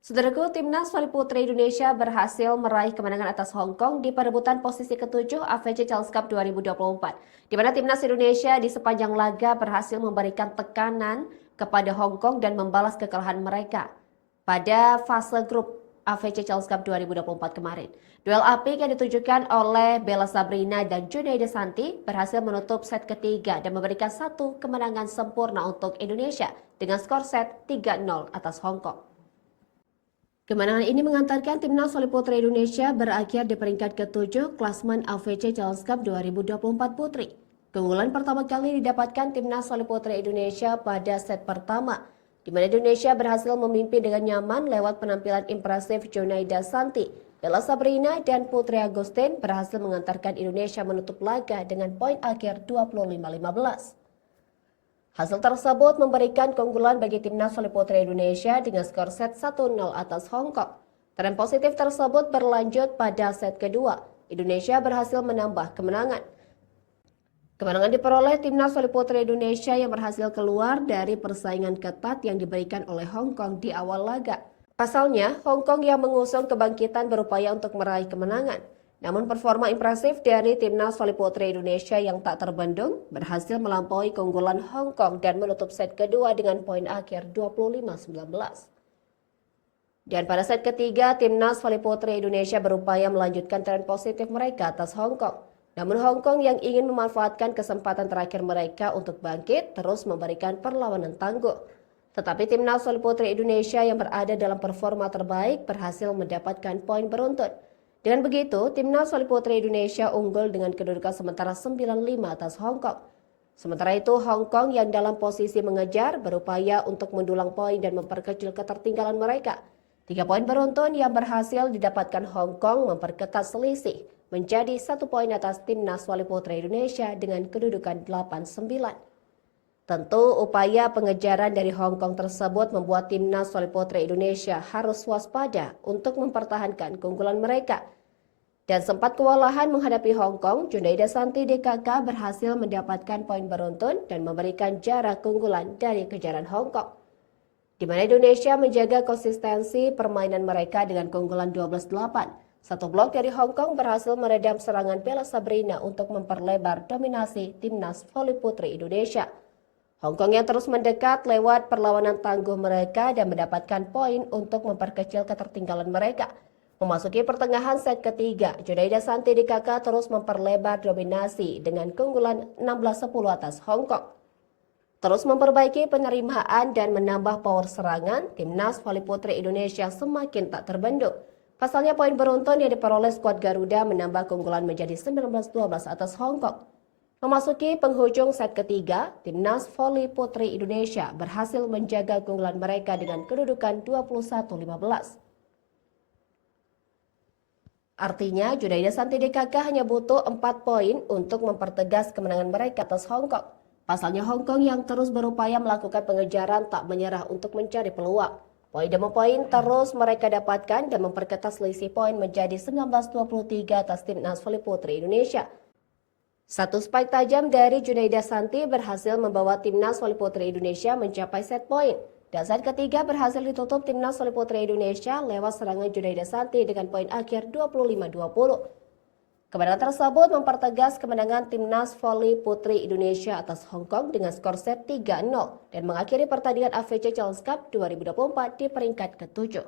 Saudaraku, Timnas Voli Putri Indonesia berhasil meraih kemenangan atas Hong Kong di perebutan posisi ke-7 AFC Challenge Cup 2024, di mana Timnas Indonesia di sepanjang laga berhasil memberikan tekanan kepada Hong Kong dan membalas kekalahan mereka pada fase grup AFC Challenge Cup 2024 kemarin. Duel apik yang ditujukan oleh Bella Sabrina dan Junaida Santi berhasil menutup set ketiga dan memberikan satu kemenangan sempurna untuk Indonesia dengan skor set 3-0 atas Hong Kong. Kemenangan ini mengantarkan Timnas Voli Putri Indonesia berakhir di peringkat ke-7 klasmen AFC Challenge Cup 2024 Putri. Keunggulan pertama kali didapatkan Timnas Voli Putri Indonesia pada set pertama, di mana Indonesia berhasil memimpin dengan nyaman lewat penampilan impresif Junaida Santi. Bella Sabrina dan Putri Agustin berhasil mengantarkan Indonesia menutup laga dengan poin akhir 25-15. Hasil tersebut memberikan keunggulan bagi Timnas Voli Putri Indonesia dengan skor set 1-0 atas Hong Kong. Tren positif tersebut berlanjut pada set kedua. Indonesia berhasil menambah kemenangan. Kemenangan diperoleh Timnas Voli Putri Indonesia yang berhasil keluar dari persaingan ketat yang diberikan oleh Hong Kong di awal laga. Pasalnya, Hong Kong yang mengusung kebangkitan berupaya untuk meraih kemenangan. Namun performa impresif dari Timnas Voli Putri Indonesia yang tak terbendung berhasil melampaui keunggulan Hong Kong dan menutup set kedua dengan poin akhir 25-19. Dan pada set ketiga, Timnas Voli Putri Indonesia berupaya melanjutkan tren positif mereka atas Hong Kong. Namun Hong Kong yang ingin memanfaatkan kesempatan terakhir mereka untuk bangkit terus memberikan perlawanan tangguh. Tetapi Timnas Voli Putri Indonesia yang berada dalam performa terbaik berhasil mendapatkan poin beruntun. Dengan begitu, Timnas Voli Putri Indonesia unggul dengan kedudukan sementara 9-5 atas Hong Kong. Sementara itu, Hong Kong yang dalam posisi mengejar berupaya untuk mendulang poin dan memperkecil ketertinggalan mereka. 3 poin beruntun yang berhasil didapatkan Hong Kong memperketat selisih menjadi 1 poin atas Timnas Voli Putri Indonesia dengan kedudukan 8-9. Tentu upaya pengejaran dari Hong Kong tersebut membuat Timnas Voli Putri Indonesia harus waspada untuk mempertahankan keunggulan mereka. Dan sempat kewalahan menghadapi Hong Kong, Junaida Santi DKK berhasil mendapatkan poin beruntun dan memberikan jarak keunggulan dari kejaran Hong Kong. Di mana Indonesia menjaga konsistensi permainan mereka dengan keunggulan 12-8. Satu blok dari Hong Kong berhasil meredam serangan Bella Sabrina untuk memperlebar dominasi Timnas Voli Putri Indonesia. Hong Kong yang terus mendekat lewat perlawanan tangguh mereka dan mendapatkan poin untuk memperkecil ketertinggalan mereka. Memasuki pertengahan set ketiga, Junaida Santi DKK terus memperlebar dominasi dengan keunggulan 16-10 atas Hong Kong. Terus memperbaiki penerimaan dan menambah power serangan, Timnas Voli Putri Indonesia semakin tak terbendung. Pasalnya poin beruntun yang diperoleh skuad Garuda menambah keunggulan menjadi 19-12 atas Hong Kong. Memasuki penghujung set ketiga, Timnas Voli Putri Indonesia berhasil menjaga keunggulan mereka dengan kedudukan 21-15. Artinya, Junaida Santi DKK hanya butuh 4 poin untuk mempertegas kemenangan mereka atas Hong Kong. Pasalnya Hong Kong yang terus berupaya melakukan pengejaran tak menyerah untuk mencari peluang. Poin demi poin terus mereka dapatkan dan memperketat selisih poin menjadi 19-23 atas Timnas Voli Putri Indonesia. Satu spike tajam dari Junaida Santi berhasil membawa Timnas Voli Putri Indonesia mencapai set poin. Dan set ketiga berhasil ditutup Timnas Voli Putri Indonesia lewat serangan Junaida Santi dengan poin akhir 25-20. Kemenangan tersebut mempertegas kemenangan Timnas Voli Putri Indonesia atas Hong Kong dengan skor set 3-0 dan mengakhiri pertandingan AFC Challenge Cup 2024 di peringkat ke-7.